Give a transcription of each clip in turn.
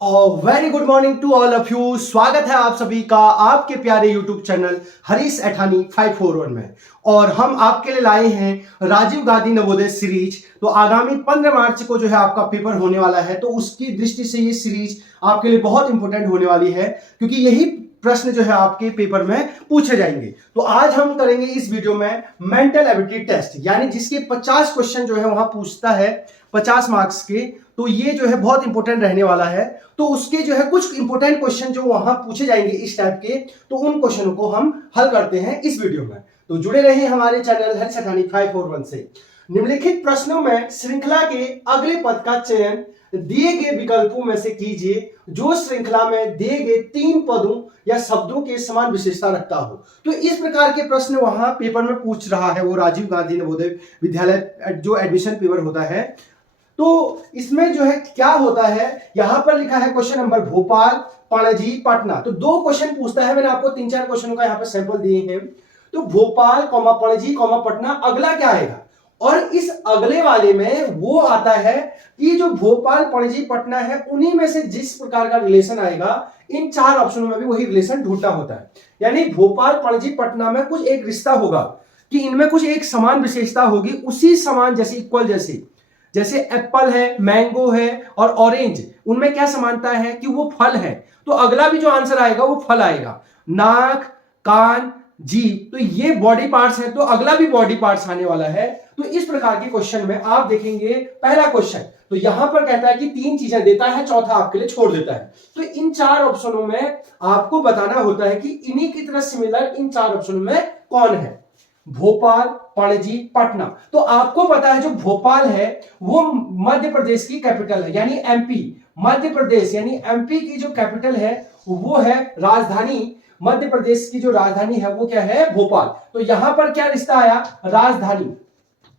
Very good morning to all of you. स्वागत है आप सभी का आपके प्यारे यूट्यूब चैनल हरीश एठानी 541 में। और हम आपके लिए लाए हैं राजीव गांधी नवोदय सीरीज। तो आगामी 15 मार्च को जो है आपका पेपर होने वाला है, तो उसकी दृष्टि से ये सीरीज आपके लिए बहुत इंपॉर्टेंट होने वाली है, क्योंकि यही प्रश्न जो है आपके पेपर में पूछे जाएंगे। तो आज हम करेंगे इस वीडियो में मेंटल एबिलिटी टेस्ट, यानी जिसके 50 क्वेश्चन जो है वहां पूछता है 50 मार्क्स के। तो ये जो है बहुत इंपॉर्टेंट रहने वाला है। तो उसके जो है कुछ इंपॉर्टेंट क्वेश्चन जो वहां पूछे जाएंगे इस टाइप के, तो उन क्वेश्चनों को हम हल करते हैं इस वीडियो में। तो जुड़े रहिए हमारे चैनल हरीश एठानी 541 से। निम्नलिखित प्रश्नों में श्रृंखला के अगले पद का चयन दिए गए विकल्पों में से कीजिए जो श्रृंखला में दिए गए 3 पदों या शब्दों के समान विशेषता रखता हो। तो इस प्रकार के प्रश्न वहां पेपर में पूछ रहा है वो राजीव गांधी नवोदय विद्यालय जो एडमिशन पेपर होता है। तो इसमें जो है क्या होता है, यहां पर लिखा है क्वेश्चन नंबर भोपाल, पणजी, पटना। तो 2 क्वेश्चन पूछता है। मैंने आपको 3-4 क्वेश्चनों का यहाँ पे सैंपल दिए हैं। तो भोपाल, पणजी, पटना, अगला क्या आएगा? और इस अगले वाले में वो आता है कि जो भोपाल, पणजी, पटना है, उन्हीं में से जिस प्रकार का रिलेशन आएगा, इन 4 ऑप्शनों में भी वही रिलेशन ढूंढना होता है। यानी भोपाल, पणजी, पटना में कुछ एक रिश्ता होगा कि इनमें कुछ एक समान विशेषता होगी, उसी समान जैसे इक्वल जैसे एप्पल है, मैंगो है और ऑरेंज, उनमें क्या समानता है कि वो फल है। तो अगला भी जो आंसर आएगा वो फल आएगा। नाक, कान, जीभ, तो ये बॉडी पार्ट्स है, तो अगला भी बॉडी पार्ट्स आने वाला है। तो इस प्रकार के क्वेश्चन में आप देखेंगे पहला क्वेश्चन, तो यहां पर कहता है कि 3 चीजें देता है, चौथा आपके लिए छोड़ देता है। तो इन 4 ऑप्शनों में आपको बताना होता है कि इन्हीं की तरह सिमिलर इन 4 ऑप्शनों में कौन है। भोपाल, पणजी, पटना। तो आपको पता है जो भोपाल है वो मध्य प्रदेश की कैपिटल है, यानी एमपी। मध्य प्रदेश यानी एमपी की जो कैपिटल है वो है राजधानी। मध्य प्रदेश की जो राजधानी है वो क्या है? भोपाल। तो यहां पर क्या रिश्ता आया? राजधानी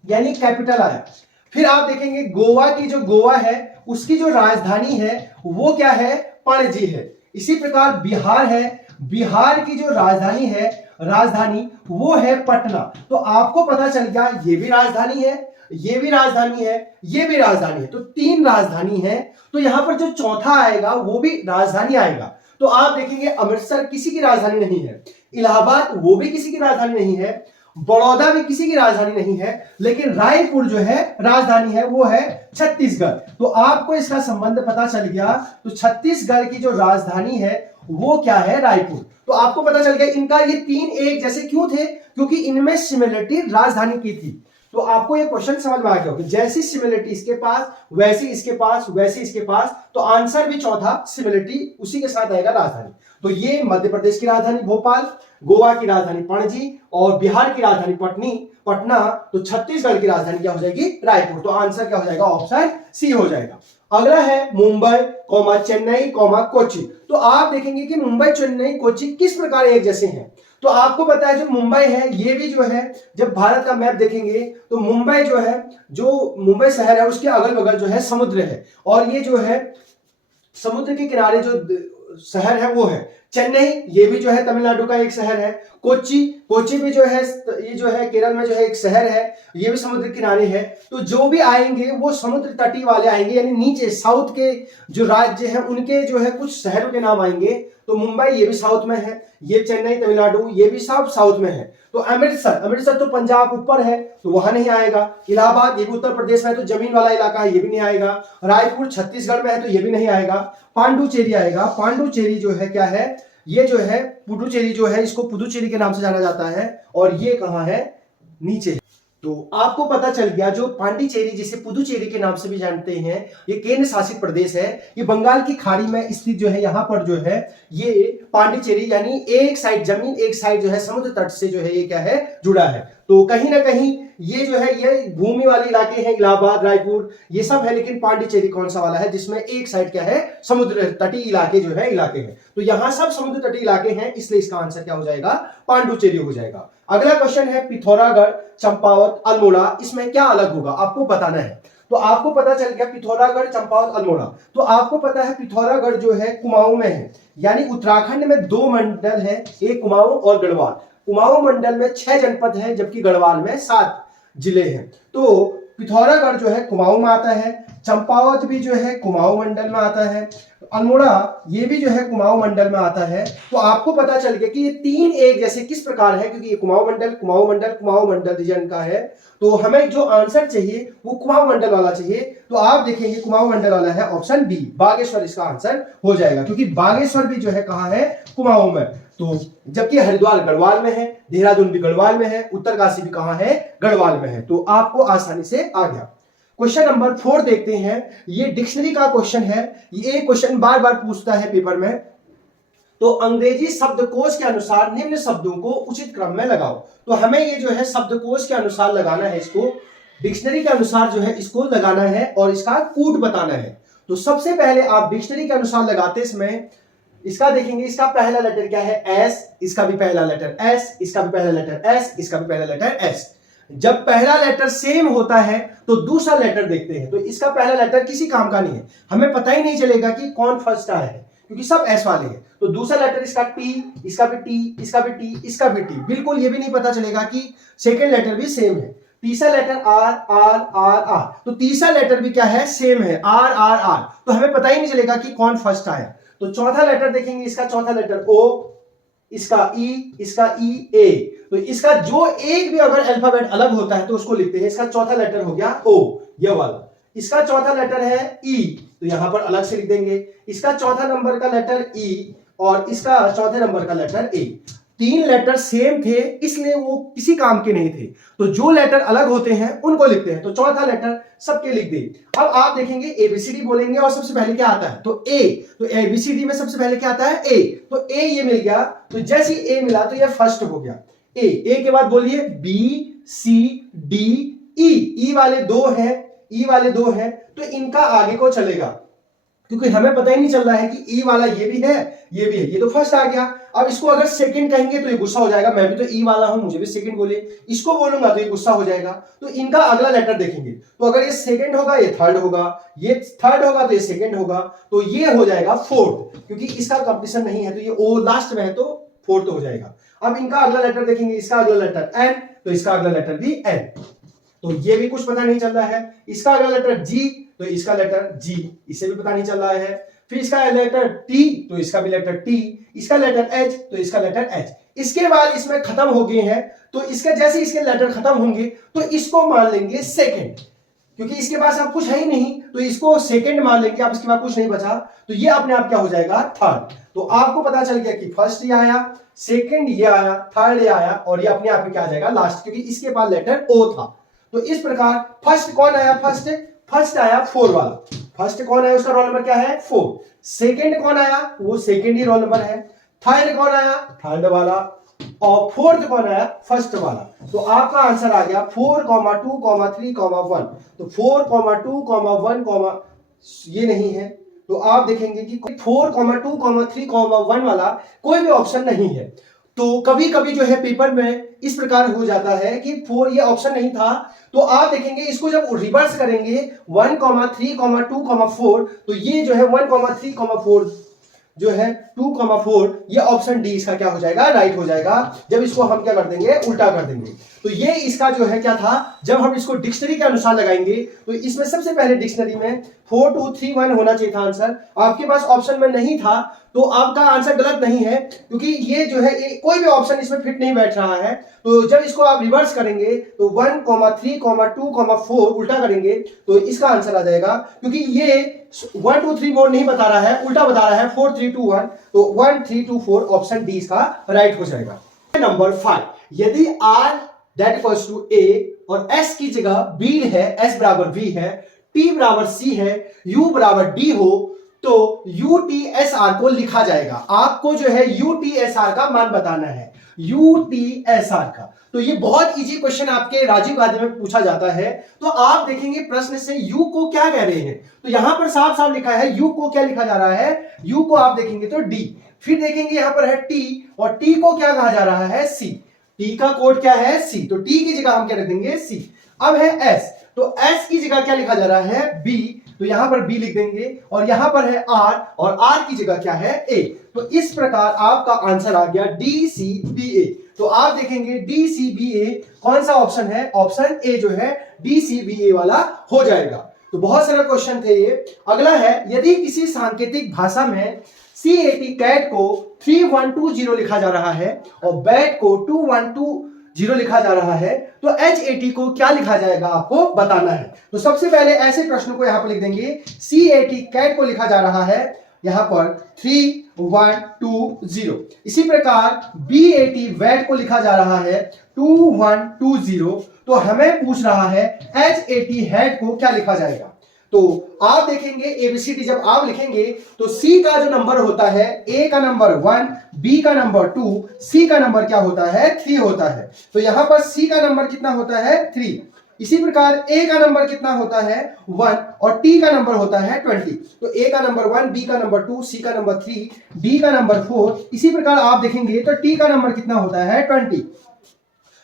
यानी कैपिटल आया। फिर आप देखेंगे गोवा की जो गोवा है उसकी जो राजधानी है वो क्या है? पणजी है। इसी प्रकार बिहार है, बिहार की जो राजधानी है, राजधानी वो है पटना। तो आपको पता चल गया ये भी राजधानी है, ये भी राजधानी है, ये भी राजधानी है। तो 3 राजधानी है। तो यहां पर जो चौथा आएगा वो भी राजधानी आएगा। तो आप देखेंगे अमृतसर किसी की राजधानी नहीं है, इलाहाबाद वो भी किसी की राजधानी नहीं है, बड़ौदा भी किसी की राजधानी नहीं है, लेकिन रायपुर जो है राजधानी है वो है छत्तीसगढ़। तो आपको इसका संबंध पता चल गया। तो छत्तीसगढ़ की जो राजधानी है वो क्या है? रायपुर। तो आपको पता चल गया इनका ये 3 एक जैसे क्यों थे? क्योंकि इनमें सिमिलरिटी राजधानी की थी। तो आपको ये क्वेश्चन समझ में आ गया होगा, जैसी सिमिलरिटी इसके पास वैसी इसके पास वैसी इसके पास, तो आंसर भी चौथा सिमिलरिटी उसी के साथ आएगा, राजधानी। तो ये मध्य प्रदेश की राजधानी भोपाल, गोवा की राजधानी पणजी और बिहार की राजधानी पटना। तो छत्तीसगढ़ की राजधानी क्या हो जाएगी? रायपुर। तो आंसर क्या हो जाएगा? ऑप्शन सी हो जाएगा। अगला है मुंबई, चेन्नई, कोच्चि। तो आप देखेंगे कि मुंबई, चेन्नई, कोच्चि किस प्रकार एक जैसे हैं। तो आपको पता है जो मुंबई है ये भी जो है, जब भारत का मैप देखेंगे तो मुंबई जो है, जो मुंबई शहर है उसके अगल बगल जो है समुद्र है, और ये जो है समुद्र के किनारे जो शहर है वो है चेन्नई। ये भी जो है तमिलनाडु का एक शहर है। कोच्चि भी जो है, ये जो है केरल में जो है एक शहर है, ये भी समुद्र किनारे है। तो जो भी आएंगे वो समुद्र तटीय वाले आएंगे, यानी नीचे साउथ के जो राज्य हैं उनके जो है कुछ शहरों के नाम आएंगे। तो मुंबई ये भी साउथ में है, ये चेन्नई तमिलनाडु ये भी सब साउथ में है। तो अमृतसर तो पंजाब ऊपर है तो वहां नहीं आएगा। इलाहाबाद ये भी उत्तर प्रदेश में है तो जमीन वाला इलाका है, ये भी नहीं आएगा। रायपुर छत्तीसगढ़ में है तो ये भी नहीं आएगा। पांडुचेरी आएगा। पांडुचेरी जो है क्या है? ये जो है पुडुचेरी जो है, इसको पुदुचेरी के नाम से जाना जाता है, और ये कहां है? नीचे है। तो आपको पता चल गया जो पांडिचेरी जिसे पुदुचेरी के नाम से भी जानते हैं, ये केंद्र शासित प्रदेश है। ये बंगाल की खाड़ी में स्थित जो है, यहां पर जो है ये पांडिचेरी, यानी एक साइड जमीन एक साइड जो है समुद्र तट से जो है ये क्या है? जुड़ा है। तो कहीं ना कहीं ये जो है ये भूमि वाले इलाके हैं, इलाहाबाद, रायपुर ये सब है, लेकिन पांडिचेरी कौन सा वाला है? जिसमें एक साइड क्या है? समुद्र तटीय इलाके जो है इलाके हैं। तो यहां सब समुद्र तटीय इलाके हैं, इसलिए इसका आंसर क्या हो जाएगा? पांडुचेरी हो जाएगा। अगला क्वेश्चन है पिथौरागढ़, चंपावत, अल्मोड़ा, इसमें क्या अलग होगा आपको बताना है। तो आपको पता चल गया पिथौरागढ़, चंपावत, अल्मोड़ा। तो आपको पता है पिथौरागढ़ जो है कुमाऊं में है, यानी उत्तराखंड में 2 मंडल है, एक कुमाऊं और गढ़वाल। कुमाऊं मंडल में 6 जनपद हैं, जबकि गढ़वाल में 7 जिले हैं। तो पिथौरागढ़ जो है कुमाऊं में आता है, चंपावत भी जो है कुमाऊं मंडल में आता है, अल्मोड़ा ये भी जो है कुमाऊं मंडल में आता है। तो आपको पता चल गया कि ये तीन एक जैसे किस प्रकार है, क्योंकि ये कुमाऊं मंडल रीजन का है। तो हमें जो आंसर चाहिए वो कुमाऊं मंडल वाला चाहिए। तो आप देखेंगे कुमाऊं मंडल वाला है ऑप्शन बी, बागेश्वर इसका आंसर हो जाएगा, क्योंकि बागेश्वर भी जो है कहाँ है, कुमाऊं में। तो जबकि हरिद्वार गढ़वाल में है, देहरादून भी गढ़वाल में है, उत्तरकाशी भी कहाँ है, गढ़वाल में है। तो आपको आसानी से आ गया। क्वेश्चन नंबर 4 देखते हैं। ये डिक्शनरी का क्वेश्चन है। ये क्वेश्चन बार बार पूछता है पेपर में। तो अंग्रेजी शब्दकोश के अनुसार निम्न शब्दों को उचित क्रम में लगाओ। तो हमें ये जो है शब्दकोश के अनुसार लगाना है, इसको डिक्शनरी के अनुसार जो है इसको लगाना है और इसका कूट बताना है। तो सबसे पहले आप डिक्शनरी के अनुसार लगाते समय इसका देखेंगे, इसका पहला लेटर क्या है, एस, इसका भी पहला लेटर एस, इसका भी पहला लेटर एस, इसका भी पहला लेटर एस। जब पहला लेटर सेम होता है तो दूसरा लेटर देखते हैं। तो इसका पहला लेटर किसी काम का नहीं है, हमें पता ही नहीं चलेगा कि कौन फर्स्ट आया है, क्योंकि सब एस वाले हैं। तो दूसरा लेटर इसका टी, इसका भी टी, इसका भी टी, इसका भी टी। बिल्कुल ये भी नहीं पता चलेगा कि सेकेंड लेटर भी सेम है। तीसरा letter R R R R, तो तीसरा लेटर भी क्या है, सेम है, आर आर आर। तो हमें पता ही नहीं चलेगा कि कौन फर्स्ट आया। तो चौथा लेटर देखेंगे, इसका चौथा लेटर ओ, इसका ई ए। तो इसका जो एक भी अगर अल्फाबेट अलग होता है तो उसको लिखते हैं। इसका चौथा लेटर हो गया ओ, ये वाला। इसका चौथा लेटर है ई, तो यहां पर अलग से लिख देंगे। इसका चौथा नंबर का लेटर ई और इसका चौथे नंबर का लेटर ए। तीन लेटर सेम थे इसलिए वो किसी काम के नहीं थे। तो जो लेटर अलग होते हैं उनको लिखते हैं। तो चौथा लेटर सबके लिख दे। अब आप देखेंगे एबीसीडी बोलेंगे और सबसे पहले क्या आता है, तो ए। तो एबीसीडी में सबसे पहले क्या आता है, ए। तो ए ये मिल गया। तो जैसे ए मिला तो ये फर्स्ट हो गया। ए के बाद बोलिए बी सी डी ई वाले दो हैं, तो इनका आगे को चलेगा, क्योंकि हमें पता ही नहीं चल रहा है कि ई वाला ये भी है, ये भी है। ये तो फर्स्ट आ गया। अब इसको अगर सेकंड कहेंगे तो ये गुस्सा हो जाएगा, मैं भी तो ई वाला हूं, मुझे भी सेकंड बोले। इसको बोलूंगा तो ये गुस्सा हो जाएगा। तो इनका अगला लेटर देखेंगे, तो अगर ये सेकंड होगा ये थर्ड होगा, ये थर्ड होगा तो ये सेकंड होगा, तो ये हो जाएगा फोर्थ, क्योंकि इसका कंपटीशन नहीं है। तो ये ओ लास्ट में है तो फोर्थ हो जाएगा। अब इनका अगला लेटर देखेंगे, इसका अगला लेटर एन, तो इसका अगला लेटर भी एन, तो ये भी कुछ पता नहीं चल रहा है। इसका अगला लेटर जी, तो इसका लेटर जी, इसे भी पता नहीं चल रहा है। फिर इसका लेटर टी, तो इसका भी लेटर टी, इसका लेटर एच, तो इसका लेटर एच। इसके बाद इसमें खत्म हो गए हैं, तो इसका जैसे इसके लेटर खत्म होंगे तो इसको मान लेंगे सेकंड, क्योंकि इसके पास अब कुछ है ही नहीं, तो इसको सेकंड मान लेंगे। अब इसके बाद कुछ नहीं बचा, तो ये अपने आप क्या हो जाएगा, थर्ड। तो आपको पता चल गया कि फर्स्ट ये आया, सेकंड ये आया, थर्ड ये आया, और ये अपने आप में क्या आ जाएगा, लास्ट, क्योंकि इसके पास लेटर ओ था। तो इस प्रकार फर्स्ट कौन आया, फर्स्ट आया 4 वाला। फर्स्ट कौन आया, उसका रोल नंबर क्या है, 4। सेकंड कौन आया, वो सेकंड ही रोल नंबर है। थर्ड कौन आया, थर्ड वाला। और फोर्थ कौन आया, फर्स्ट वाला। तो आपका आंसर आ गया 4, 2, 3, 1। तो 4, 2, 1, ये नहीं है। तो आप देखेंगे कि 4, 2, 3, 1 वाला कोई भी ऑप्शन नहीं है। तो कभी कभी जो है पेपर में इस प्रकार हो जाता है कि 4 ये ऑप्शन नहीं था, तो आप देखेंगे इसको जब रिवर्स करेंगे 1, 3, 2, 4, तो ये जो है 1, 3, 4 जो है 2, 4, ये ऑप्शन डी इसका क्या हो जाएगा, राइट हो जाएगा। जब इसको हम क्या कर देंगे, उल्टा कर देंगे। तो ये इसका जो है क्या था, जब हम इसको डिक्शनरी के अनुसार लगाएंगे तो इसमें सबसे पहले डिक्शनरी में 4, 2, 3, 1 होना चाहिए था आंसर। आपके पास ऑप्शन में नहीं था, तो आपका आंसर गलत नहीं है, क्योंकि ये जो है कोई भी ऑप्शन इसमें फिट नहीं बैठ रहा है। तो जब इसको आप रिवर्स करेंगे तो 1, 3, 2, 4 उल्टा करेंगे तो इसका आंसर आ जाएगा, क्योंकि ये 1, 2, 3, 4 नहीं बता रहा है, उल्टा बता रहा है 4, 3, 2, 1। तो 1, 3, 2, 4 ऑप्शन डी इसका राइट हो जाएगा। नंबर 5, यदि R that equals to A और S की जगह B है, S बराबर V है, T बराबर C है, U बराबर D हो, तो UTSR को लिखा जाएगा। आपको जो है UTSR का मान बताना है, UTSR का। तो ये बहुत इजी क्वेश्चन आपके राजीव गांधी में पूछा जाता है। तो आप देखेंगे प्रश्न से U को क्या कह रहे हैं, तो यहां पर साफ साफ लिखा है U को क्या लिखा जा रहा है, U को आप देखेंगे तो D। फिर देखेंगे यहां पर है T, और T को क्या कहा जा रहा है, C। T का कोड क्या है, C, तो T की जगह हम क्या रख देंगे, C। अब है S, तो S की जगह क्या लिखा जा रहा है, B, तो यहां पर B लिख देंगे, और यहां पर है R, और R की जगह क्या है, A। तो इस प्रकार आपका आंसर आ गया DCBA। तो आप देखेंगे DCBA कौन सा ऑप्शन है, ऑप्शन ए जो है DCBA वाला हो जाएगा। तो बहुत सारा क्वेश्चन थे ये। अगला है, यदि किसी सांकेतिक भाषा में CAT कैट को 3120 लिखा जा रहा है और बैट को 2120 लिखा जा रहा है, तो HAT को क्या लिखा जाएगा आपको बताना है। तो सबसे पहले ऐसे प्रश्न को यहां पर लिख देंगे, CAT कैट को लिखा जा रहा है यहां पर 3120। इसी प्रकार BAT वैट को लिखा जा रहा है 2120। तो हमें पूछ रहा है HAT हेड को क्या लिखा जाएगा। तो आप देखेंगे ABCD जब आप लिखेंगे तो C का जो नंबर होता है, A का नंबर 1, B का नंबर 2, C का नंबर क्या होता है 3 होता है। तो यहां पर C का नंबर कितना होता है 3। इसी प्रकार A का नंबर कितना होता है 1 और T का नंबर होता है 20। तो A का नंबर 1, B का नंबर 2, C का नंबर 3, D का नंबर 4। इसी प्रकार आप देखेंगे तो T का नंबर कितना होता है 20।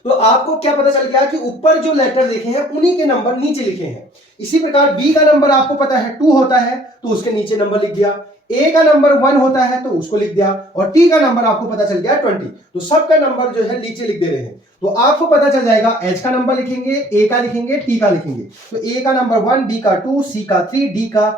तो आपको क्या पता चल गया कि ऊपर जो लेटर देखे हैं उन्हीं के नंबर नीचे लिखे हैं। इसी प्रकार B का नंबर आपको पता है 2 होता है तो उसके नीचे नंबर लिख दिया, A का नंबर 1 होता है तो उसको लिख दिया और T का नंबर आपको पता चल गया 20। तो सबका नंबर जो है नीचे लिख दे रहे हैं। तो आपको पता चल जाएगा H का नंबर लिखेंगे, A का लिखेंगे, T का लिखेंगे। तो A का नंबर 1, B का 2, C का 3, D का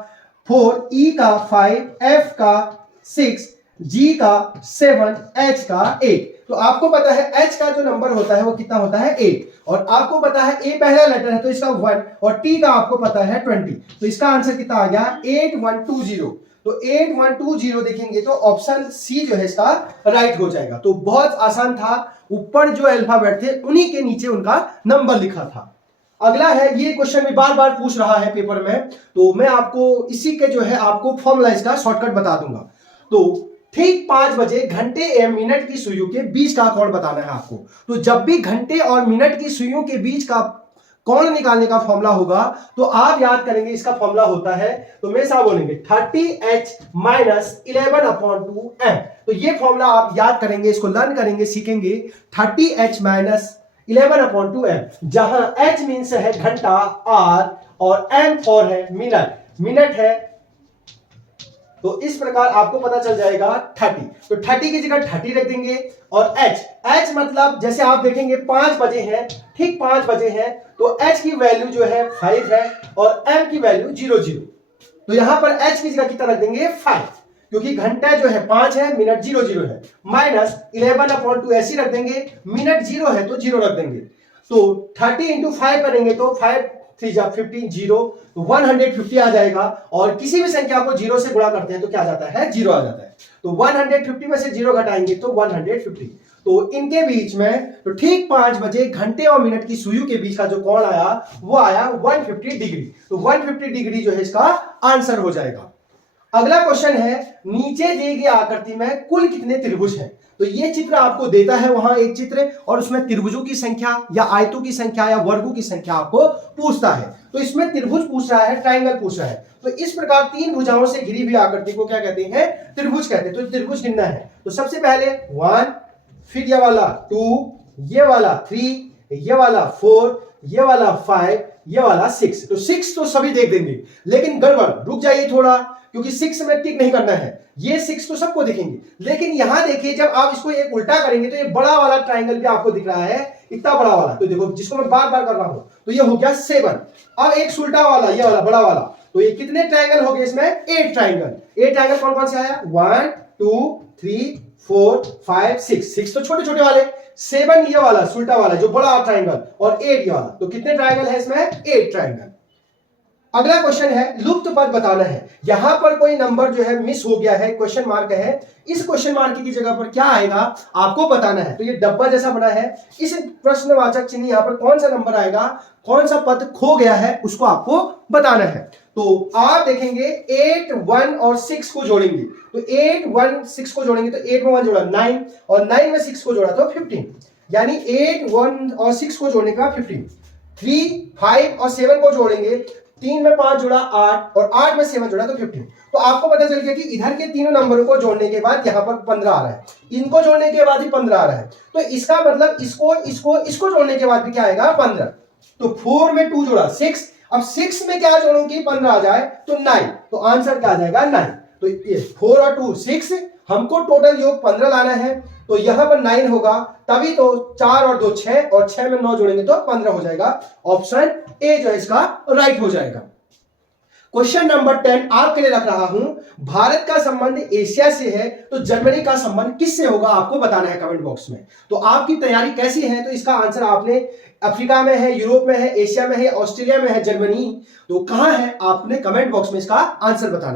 4, E का 5, F का 6, G का 7, H का 8। तो आपको पता है H का जो नंबर होता है वो कितना होता है 8 और आपको पता है A पहला लेटर है तो इसका 1 और T का आपको पता है 20। तो इसका आंसर कितना आ गया 8120। तो 8120 देखेंगे तो ऑप्शन सी जो है इसका राइट हो जाएगा। तो बहुत आसान था, ऊपर जो अल्फाबेट थे उन्हीं के नीचे उनका नंबर लिखा था। अगला है, ये क्वेश्चन भी बार बार पूछ रहा है पेपर में, तो मैं आपको इसी के जो है आपको फॉर्मूला इसका शॉर्टकट बता दूंगा। तो ठीक 5 बजे घंटे एवं मिनट की सुइयों के बीच का कोण बताना है आपको। तो जब भी घंटे और मिनट की सुइयों के बीच का कोण निकालने का फॉर्मूला होगा तो आप याद करेंगे इसका फॉर्मूला होता है, तो हमेशा बोलेंगे 30h - 11/2m। तो ये फॉर्मूला आप याद करेंगे, इसको लर्न करेंगे, सीखेंगे। 30h - 11/2m, जहां h मीन्स है घंटा, r और m फॉर है मिनट, मिनट है। तो इस प्रकार आपको पता चल जाएगा 30। तो 30 की जगह 30 रख देंगे और h मतलब जैसे आप देखेंगे 5 बजे हैं, ठीक 5 बजे हैं, तो h की वैल्यू जो है 5 है और m की वैल्यू 00। तो यहां पर h की जगह कितना रख देंगे 5, क्योंकि घंटा जो है 5 है, मिनट 00 है, माइनस 11/2 ऐसी रख देंगे, मिनट 0 है तो 0 रख देंगे। तो 30 इंटू 5 करेंगे तो 5 3 जा 15, 0, 150 आ जाएगा। और किसी भी संख्या को 0 से गुणा करते हैं तो क्या आ जाता है 0 आ जाता है। तो 150 में से 0 घटाएंगे तो 150। तो इनके बीच में तो ठीक 5 बजे घंटे और मिनट की सुइयों के बीच का जो कोण आया वो आया 150 डिग्री। तो 150 डिग्री जो है इसका आंसर हो जाएगा। अगला क्वेश्चन है, नीचे दी गई आकृति में कुल कितने त्रिभुज हैं। तो ये चित्र आपको देता है वहां एक चित्र और उसमें त्रिभुजों की संख्या या आयतों की संख्या या वर्गों की संख्या आपको पूछता है। तो इसमें त्रिभुज पूछ रहा है, ट्रायंगल पूछ रहा है। तो इस प्रकार 3 भुजाओं से घिरी हुई आकृति को क्या कहते हैं त्रिभुज कहते हैं। तो त्रिभुज गिनना है तो सबसे पहले 1, फिर ये वाला 2, ये वाला 3, ये वाला 4, ये वाला 5, ये वाला 6। तो 6 तो सभी देख देंगे, लेकिन गड़बड़, रुक जाइए थोड़ा, क्योंकि 6 में टिक नहीं करना है। ये 6 तो सबको देखेंगे, लेकिन यहां देखिए जब आप इसको एक उल्टा करेंगे तो ये बड़ा वाला ट्रायंगल भी आपको दिख रहा है, इतना बड़ा वाला। तो देखो जिसको मैं बार बार कर रहा हूं, तो ये हो गया 7। अब एक उल्टा वाला, ये वाला बड़ा वाला, तो ये कितने ट्रायंगल हो गए इसमें 8 ट्रायंगल। 8 ट्रायंगल कौन कौन से आया 1 2 3 4 5 6 तो छोटे छोटे वाले, 7 ये वाला उल्टा वाला जो बड़ा ट्रायंगल और 8 ये वाला। तो कितने ट्रायंगल है इसमें 8 ट्रायंगल। अगला क्वेश्चन है, लुप्त पद बताना है। यहां पर कोई नंबर जो है मिस हो गया है, क्वेश्चन मार्क है। इस क्वेश्चन मार्क की जगह पर क्या आएगा आपको बताना है। तो ये डब्बा जैसा बना है, इस प्रश्नवाचक चिन्ह यहां पर कौन सा नंबर आएगा, कौन सा पद खो गया है उसको आपको बताना है। तो आप देखेंगे 8 1 और 6 को जोड़ेंगे। तो 8 1 6 को जोड़ेंगे तो 8 में 1 जोड़ा 9 और 9 में 6 को जोड़ा तो 15, यानी 8 1 और 6 को जोड़ने का 15। 3 5 और 7 को जोड़ेंगे, 3 में 5 जुड़ा 8 और 8 में 7 जुड़ा तो 15। तो आपको पता चल गया कि इधर के तीनों नंबरों को जोड़ने के बाद यहाँ पर 15 आ रहा है, इनको जोड़ने के बाद भी 15 आ रहा है। तो इसका मतलब इसको जोड़ने के बाद भी क्या आएगा 15। तो 4 में 2 जुड़ा 6, अब 6 में क्या जोड़ूं कि 15 आ जाए तो 9। तो आंसर क्या आ जाएगा 9। तो ये 4 और 2 6, हमको टोटल योग 15 लाना है, तो यहां पर 9 होगा, तभी तो 4 और 2 6 और 6 में 9 जोड़ेंगे तो 15 हो जाएगा। ऑप्शन ए जो है इसका राइट हो जाएगा। क्वेश्चन नंबर 10 आपके लिए रख रहा हूं, भारत का संबंध एशिया से है तो जर्मनी का संबंध किससे होगा, आपको बताना है कमेंट बॉक्स में। तो आपकी तैयारी कैसी है, तो इसका आंसर आपने अफ्रीका में है, यूरोप में है, एशिया में है, ऑस्ट्रेलिया में है जर्मनी, तो कहां है आपने कमेंट बॉक्स में इसका आंसर बताना है।